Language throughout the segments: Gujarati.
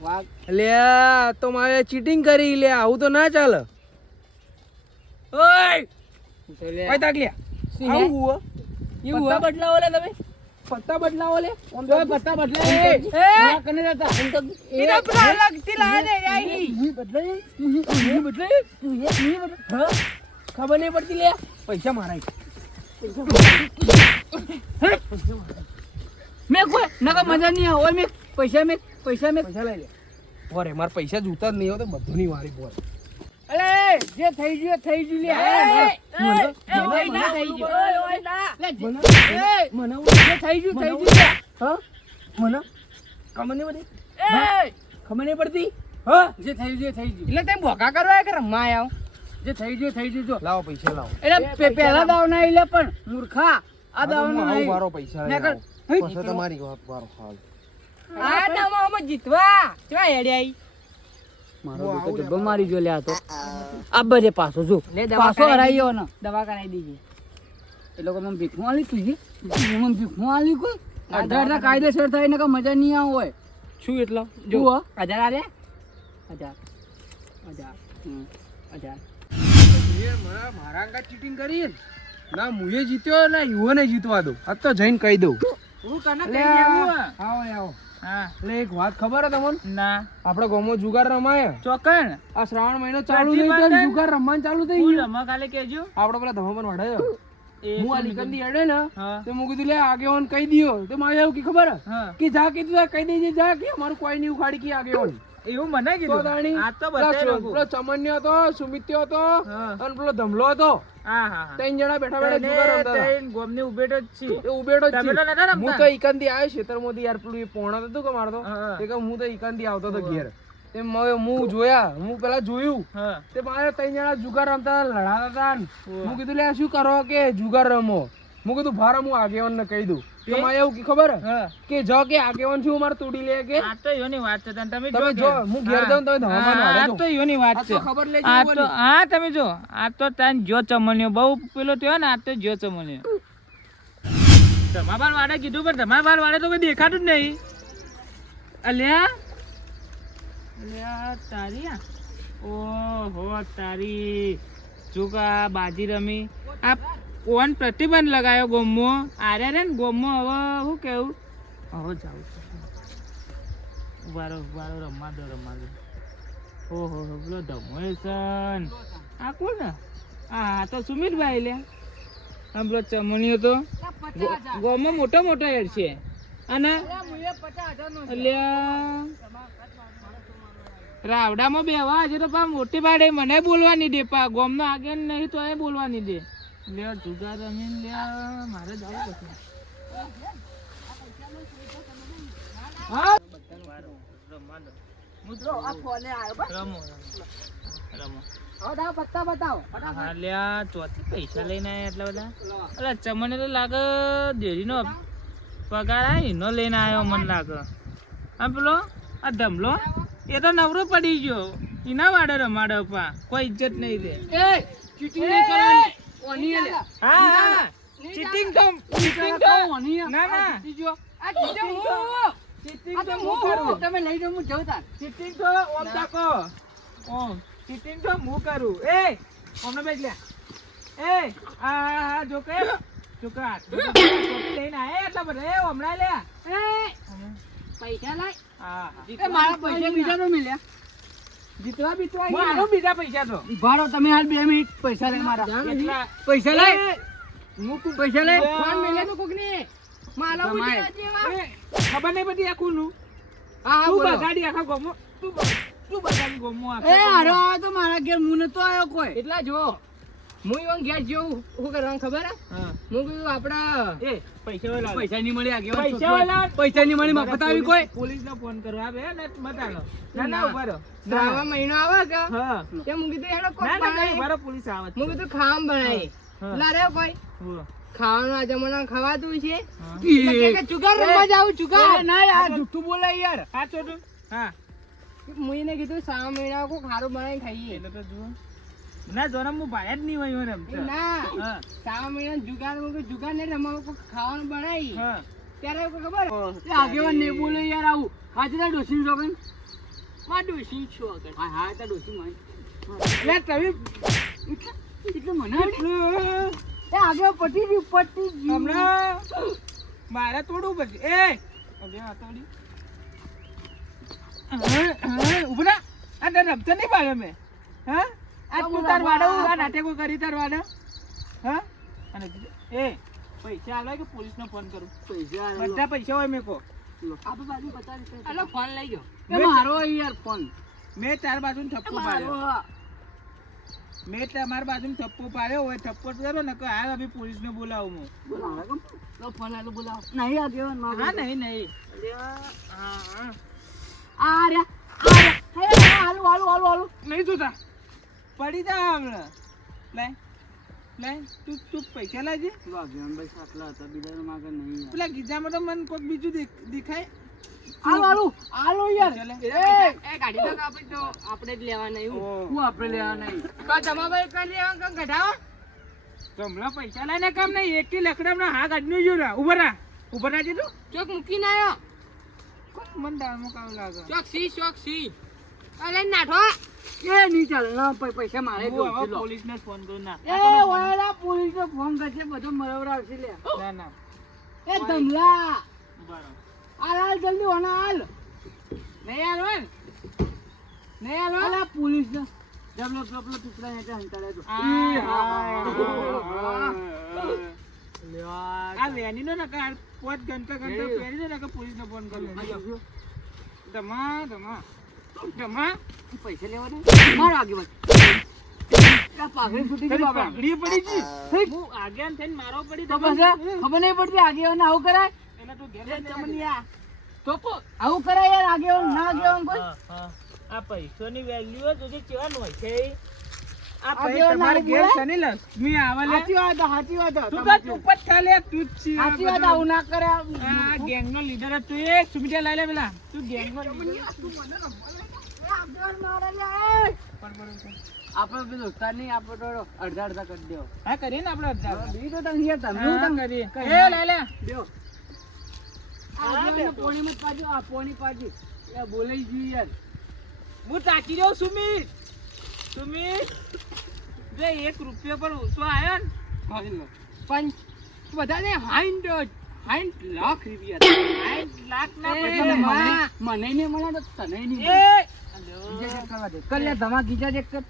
વાઘ લે તો મારે ચીટિંગ કરી લે આવું તો ના ચાલે ઓય ઓય તાકલિયા આવું હો એવું પત્તા બદલાવો લે તમે પત્તા બદલાવો લે ઓમ તો પત્તા બદલાય એ કને જતા એમ તો એના પર લગતી લાને આઈ ની બદલાય ની બદલાય ની બદલાય ખબર નહીં પડતી લે પૈસા મારાય મેં કોઈ નકા મજા નહીં આવે મેં પૈસા પૈસા લઈ લે બોરે માર પૈસા જોતા જ નહીં હોય તો બધું ની વારી બોર અલે જે થઈ ગયું લે મને જે થઈ ગયું હા મને ખબર નહીં પડતી ખબર નહીં પડતી હા જે થઈ ગયું એટલે તેમ ભોકા કરવા કે રમવા આવ જે થઈ ગયું જો લાવો પૈસા લાવો એટલે પહેલા દાવ ના લે પણ મૂર્ખા આ દાવ નો આવું વારો પૈસા લઈ આવો પછી તમારી વારો હાલ આ દાવમાં જીતવા કેવા હેડે આઈ મારો તો જબ્બો મારી જો લે આ તો આ બધે પાછો જો પાછો હરાયો ને દવા કરાવી દીધી એ લોકો મને ભીખું આલી તુજી મને ભીખું આલી કોઈ અઢાર કાયદેસર થાય ને કે મજા નહીં આવે હોય શું એટલો જો 1000 આલે 1000 મારા અંગા ચીટિંગ કરી ના મુએ જીત્યો ના યુવાને જીતવા દો આ તો જઈને કહી દઉં હું કને કહી દેવું આવો હા એટલે એક વાત ખબર હે તમને ના આપણે ગામમાં જુગાર રમાય ચોકણ આ શ્રાવણ મહિનો ચાલુ થઈ ગયો જુગાર રમવાનું ચાલુ થઈ ગયું રમવા કાલે કેજો આપણે પેલા ધમાપન વડાયો હું આ લીકંદી હેડે ને હા તો હું કીધું લે આગેવાન કહી દિયો તો મારે એવું કે ખબર કે જા કીધું કહી દેજે જા કે અમારું કોઈ નહીં ઉખાડી કે આગેવાન એવું મને કીધું આ તો બતાય પેલો ચમન્યો હતો સુમિત્યો હતો અને પેલો ધમલો હતો હા હા ત્રણ જણા બેઠા બેઠા જુગાર રમતા હતા ગોમની ઉભેટો જ છે એ ઉભેટો જ તમે તો નતા રમતા હું તો ઈકંદી આવ્યો ખેતરમાંથી યાર પેલું પોણો હતું કે મારતો તે કે હું તો ઈકંદી આવતો તો ઘેર તે હું જોયા હું પેલા જોયું તે મારે ત્રણ જણા જુગાર રમતા લડાતા હતા હું કીધું લે શું કરો કે જુગાર રમો હું કીધું ભાર હું આગેવાન ને કહી દઉં તો મારે એવું કે ખબર કે જો કે આગેવાન છું મારે તોડી લે કે આ તો યોની વાત છે તમે જો હું ઘેર જાઉં તમે ધમામાં આ તો યોની વાત છે ખબર લેજો આ તો હા તમે જો આ તો તાન જો ચમણ્યો બહુ પેલો થયો ને આ તો જો ચમણ્યો ધમાબાર વાળે કીધું પણ ધમાબાર વાળે તો કોઈ દેખાતું જ નહીં અલ્યા તારી ઓહો તારી ચૂકા બાજી રમી આ કોણ પ્રતિબંધ લગાયો ગોમો આરે રે ને ગોમો હવે શું કેવું હવે જાઉં ઉભારો રમવા દો ઓહો પેલો ધમોયસન આ કોણ ને હા તો સુમિતભાઈ લે આમ પેલો ચમણીયો તો ગોમો મોટો હેડ છે અને રાવડામાં બેવા હજુ તો પા મોટી પાડે મને બોલવાની દે પા ગોમનો આગળ નહીં તો એ બોલવાની દે લે જુગાર રમીને લે મારે જવું પછી હા પૈસા લઈને આયા એટલા બધા ચમને તો લાગે દેરીનો પગાર આવી નો લઈને આવ્યો મને લાગે આમ પેલો આ ધમલો એ તો નવરો પડી ગયો એના વાડે રમાડે પા કોઈ ઇજ્જત નહીં દે ચીટિંગ નહીં કરવાની ઓની લે હા ચીટિંગ તો ઓની ના આ ચીટિંગ તો હું કરું તમે લઈ જાવ હું જઉં તાર ચીટિંગ તો ઓમ તાકો ચીટિંગ તો હું કરું એ ઓમને બેજ લે એ આ જો કે લઈને આયા એટલા બધા એ હમણાં લે પૈસા લાય હા મારા પૈસા બીજા તો મિલ્યા જીતવા બીતવા બીજા પૈસા તો ભાડો તમે હાલ 2 મિનિટ પૈસા લે મારા પૈસા લે હું તું પૈસા લે ફોન મેલે તો કોક ને માલા ઉડી જેવા ખબર નહીં પડી આખું નું હા તું બગાડી આખા ગોમો તું બગાડી ગોમો આખા એ અરે તો મારા ઘેર મુને તો આયો કોઈ એટલા જો હું ઈવન ઘેર જેવું શું કરવાનું ખબર હે હું કીધું આપડા એ પૈસા નહીં મળી આગેવાન પૈસા નહીં મળી મફત આવી કોઈ પોલીસ ને ફોન કરવા આવે ને બતાવો ના ઉભા રહો શ્રાવણ મહિનો આવે કે તે હું કીધું હેડો કોઈ ના ઉભા રહો પોલીસ આવે હું કીધું ખામ બનાવી લારે કોઈ ખાવાનું આ જમાના ખવાતું છે કે ચુગાર રમવા જાવ ચુગાર ના યાર જુઠ્ઠું બોલે યાર હા છોટું હા હું એને કીધું 6 મહિના કો ખારું બનાવીને ખાઈએ એટલે તો જુઓ ના જોરમ હું ભાઈ જ નહીં હોય રમતો ના 6 મહિના જુગાર ને રમાવો ખાવાનું બનાવી ત્યારે ખબર આગેવાન ને બોલે યાર આવું હાજરા ડોસીન જોગન માં ડોશી છો આગળ હા હા તો ડોશી માં લે તમે એટલે મને એ આગળ પટી ગયું હમણાં મારે તોડવું પડશે એ હવે આ તોડી ઉભરા આ તને રમતો નહીં પાડ્યો મેં હા આ તું તાર વાડો આ નાટકો કરી તાર વાડો હા અને એ પૈસા આલો કે પોલીસનો ફોન કરું પૈસા બધા પૈસા હોય મેં કો આપે બાજુ 50 રૂપિયા આલો ફોન લઈ ગયો એ મારો યાર ફોન મેં તાર બાજુ થપ્પો પાડ્યો મેં તમાર બાજુ થપ્પો પાડ્યો હોય થપ્પો કરો ને કે આ અભી પોલીસને બોલાવું હું બોલાવો તો ફોન આલો બોલાવો નહીં આ દેવન માં હા નહીં હા આ રે હાલો હાલો હાલો હાલો નહીં જોતા પડી જા હમણાં લે તું પૈસા લાવજે વાગ્યાન ભાઈ સાટલા હતા બીજા માગે નહીં પેલા ગીજામાં તો મને કોક બીજું દેખાય હાલો યાર એ ગાડી તો આપણે જ લેવા નહીં હું આપણે લેવા નહીં તો તમા ભાઈ કઈ લેવા કામ કઢાવો તમલા પૈસા લઈને કામ નહીં એકી લકડામાં હા ગાડીનું જો રા ઉભર રાજી તું ચોક મૂકીને આવ્યો કોક મન દામો કામ લાગે ચોક સી અરે નાઠો એ નહીં ચાલે ના પૈસા મારે જો પોલીસને ફોન કર ના એ ઓલા પોલીસને ફોન કરશે બધો મરવર આવશે લે ના એ ધમલા બરાબર હાલ જલ્દી હોના હાલ નહીં હાલ પોલીસ ને જબલો ટુકડા હેઠે હંતાડે તો આ વેની નો નકા 5 ઘંટા પહેરી દે નકા પોલીસ ને ફોન કરી ધમા પૈસા લેવા દે મારો આગેવાન પાઘડી છૂટી ગઈ બાબા પાઘડી પડી ગઈ હું આગેવાન થઈને મારો પડી તો બસ ખબર નહીં પડતી આગેવાન આવું કરાય એટલે તું ઘેર ચમનિયા તો આવું કરાય યાર આગેવાન ના આગેવાન કોઈ આ પૈસાની વેલ્યુ તો જે કેવાનું હોય છે આ પૈસા તમારે ઘેર સની લક્ષ્મી આવે લે સાચી વાત તું તો ચૂપ જ થા લે તું સાચી વાત આવું ના કરે આ ગેંગ નો લીડર તું એક સુમિટા લઈ લે પેલા તું ગેંગ નો લીડર તું મને આગેવાન મારે લે આપણે પેલો દોસ્તાર નહીં આપણે તો અડધા કરી દેવો હા કરીએ ને આપણે અડધા બી તો તંગ યાર તમે હું કરીએ એ લે લે દેવો આ પોણી મત પાજો આ પોણી પાજી એ બોલાઈ ગઈ યાર હું તાકી રહ્યો સુમિત જે 1 રૂપિયો પર ઓછો આવ્યો ને પણ બધા ને 60 લાખ રૂપિયા 60 લાખ ના મને નહીં મળે તો તને નહીં કર ધમા ગીજા દેખ કર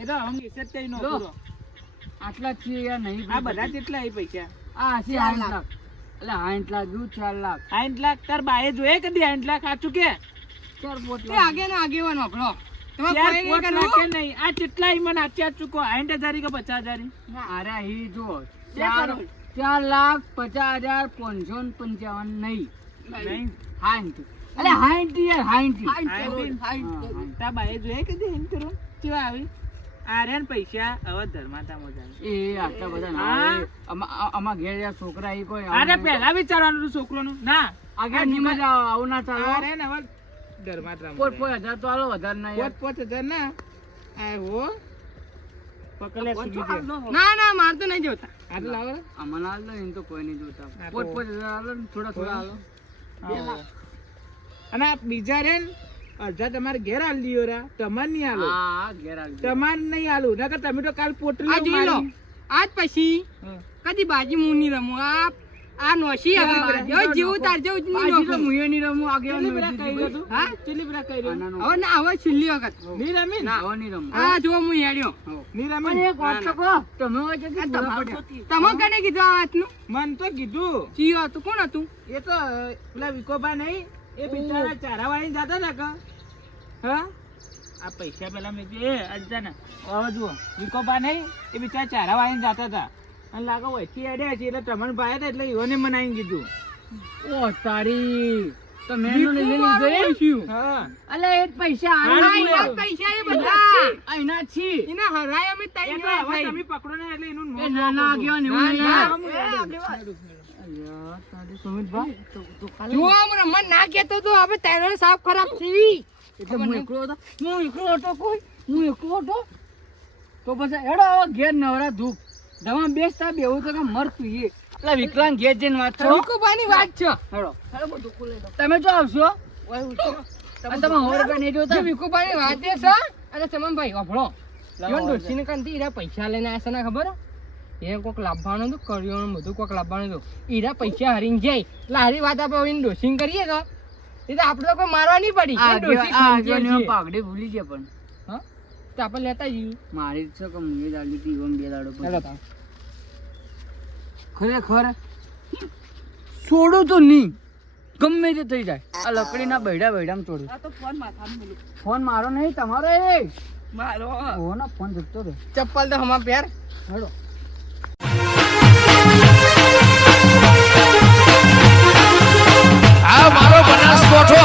એ તો હમ ઇજ્જત તઈ નો પૂરો આટલા છે યાર નહીં આ બધા કેટલા આવી પૈસા આ 60 લાખ એટલે 60 લાખ દૂધ 4 લાખ 60 લાખ તાર બાએ જોયે કદી 60 લાખ આ ચૂકે ચાર પોટ એ આગે ના આગેવાનો આપણો તમારે કોઈ નહીં આ કેટલા મને આચ્યા ચૂકો 60000 કે 50000 અરે હી જો 4,50,555 નહીં 60 અલે 60 યાર 60 તા બાએ જોયે કદી 60 કરો કેવા આવી આર્યન પૈસા હવે ધર્માતા મજા એ આટલા બધા ના આમાં ઘેર યાર છોકરા ઈ કોઈ આને પહેલા વિચારવાનું છોકરોનું ના આગળ ની મજા આવું ના ચાલે અરે ને હવે ધર્માતા 5,000 તો આલો વધારે ના 5,000 ના આ હો પકલે સુગી દે ના માર તો નહીં જોતા આ તો લાવો અમન આલ ને તો કોઈ નહીં જોતા 5,000 આલો થોડા આલો 2 લાખ અને બીજા રે અડધા તમારે ઘેર આલ દિયો રા તમાર નહીં આલો હા ઘેર આલ તમાર નહીં આલો નકર તમે તો કાલ પોટલી આ જોઈ લો આજ પછી કદી બાજી મુની રમો આ નોશી હવે જેવું તાર જેવું ની નો મુયે ની રમો આગે કહી ગયો તું હા ચેલી બરા કહી રહ્યો હવે ના હવે છેલ્લી વખત ની રમી ના હવે ની રમો આ જો મુ હેડ્યો ની રમી પણ એક વાત તો કહો તમે વચ્ચે તમે કને કીધું આ વાતનું મન તો કીધું ચીયો તું કોણ હતું એ તો પેલા વિકોબા નહીં એ બિચારા ચારા વાળી જાતા ને કા હા આ પૈસા પેલા મે જે અજ્જા ને હવે જુઓ વિકોબા નહીં એ બિચારા ચારા વાળી જાતા હતા અને લાગો વચ્ચે આડ્યા છે એટલે તમને ભાઈ હતા એટલે ઈવોને મને આવીને કીધું ઓ તારી તો મેનો લઈ લીધો એ શું હા અલે એ પૈસા આ પૈસા એ બધા આના છે એના હરાય અમે તઈ હવે તમે પકડો ને એટલે એનું ના ના ગયો ને એવું યાર તારી સુમિતભાઈ તો ખાલી જો મન ના કેતો તો હવે તારો સાફ ખરાબ થવી એટલે હું એકલો હતો કોઈ હું એકલો હતો તો પછી હેડો ઘેર નવરા ધૂપ દવા બેસતા બેવું તો મરતું એ એટલે વિકલાંગ ઘેર જઈને વાત છો વિકોબાની વાત છે હેડો બધું ખુલે તમે જો આવશો તમે 100 રૂપિયા નહીં જોતા વિકુભાઈ વાત એ છે અને ચમનભાઈ વાપરો ઈવન ડોસીને કાંતી ઈરા પૈસા લઈને આયા છે ને ખબર એ કોક લાવવાનું હતું કર્યું બધું કોક લાવવાનું હતું ઈરા પૈસા હરીને જાય એટલે હારી વાત આપણે ડોસીને કરીએ કે એ તો આપણે તો કોઈ મારવા નહીં પડી પાઘડી ભૂલી ગયા પણ હા તો આપણે લેતા જઈએ મારી છે કે મુંગે દાડી પીવમ બે દાડો ખરેખર છોડું તો નહીં ગમે તે થઈ જાય આ લકડીના બૈડા બૈડામાં છોડું આ તો ફોન મારો નહીં તમારો એ મારો ઓ ના ફોન જતો રે ચપ્પલ તો હમા પેર હેડો આ મારો બનાસકોઠો